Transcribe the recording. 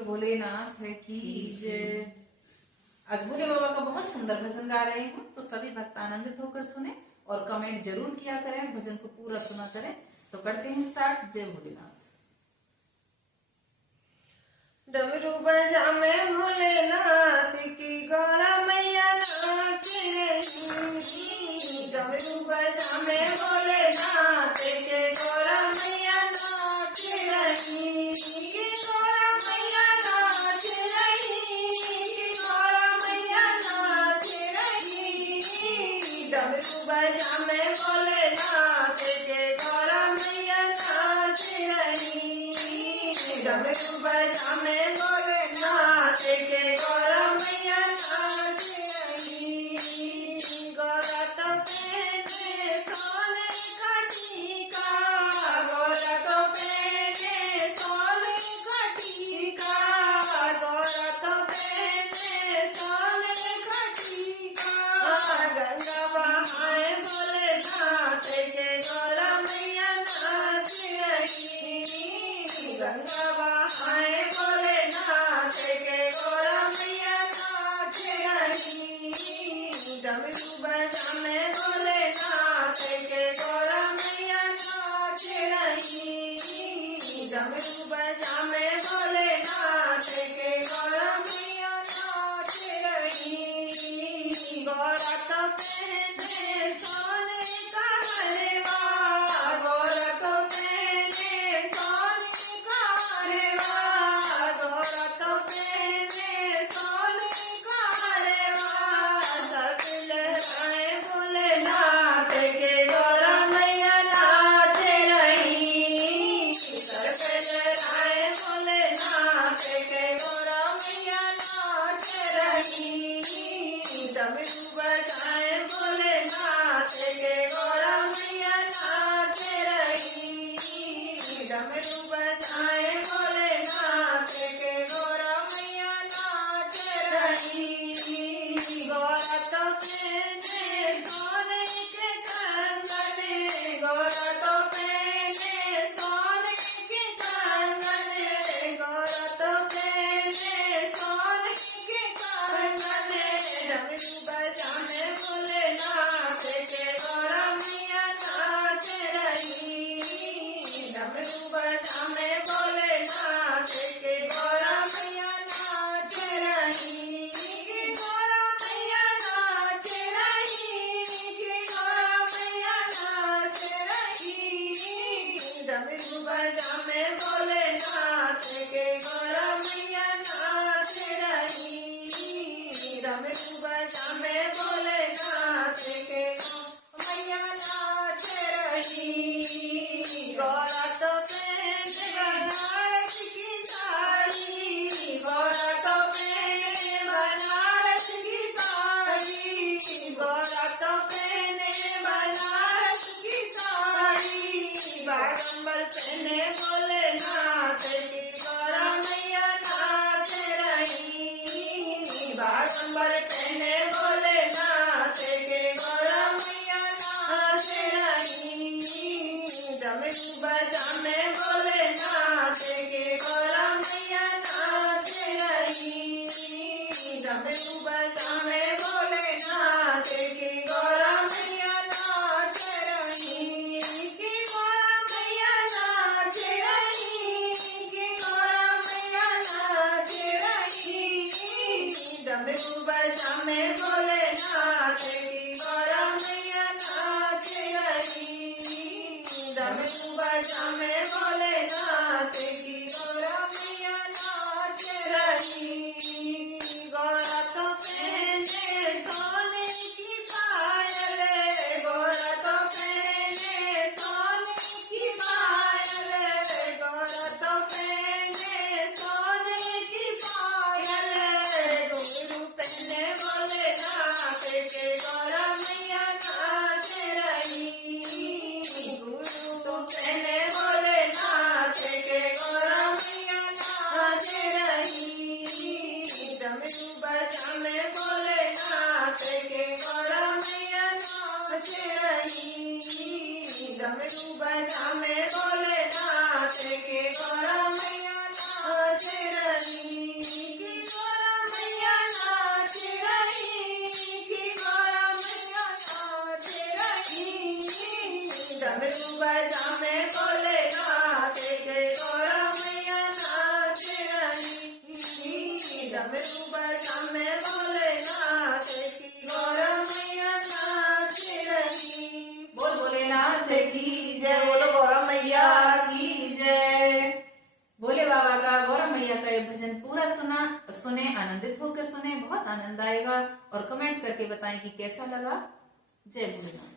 भोलेनाथ की जय। आज भोले बाबा का बहुत सुंदर भजन गा रहे हैं, तो सभी भक्त आनंदित होकर सुने और कमेंट जरूर किया करें, भजन को पूरा सुना करें। तो करते हैं स्टार्ट। जय भोलेनाथ। डमरू बजा में भोलेनाथ की गौरा मैया नाच रही। डमरू बजा में भोलेनाथ के गौरा मैया नाच रही। कि गौरा मैया नाच रही। कि गौरा मैया नाच रही। डमरू बजा में भोलेनाथ के गौरा मैया नाच रही। डमरू बजा में भोलेनाथ भोले बाबा का, गौरा मैया का ये भजन पूरा सुने, आनंदित होकर सुने, बहुत आनंद आएगा। और कमेंट करके बताएं कि कैसा लगा। जय भोलेनाथ।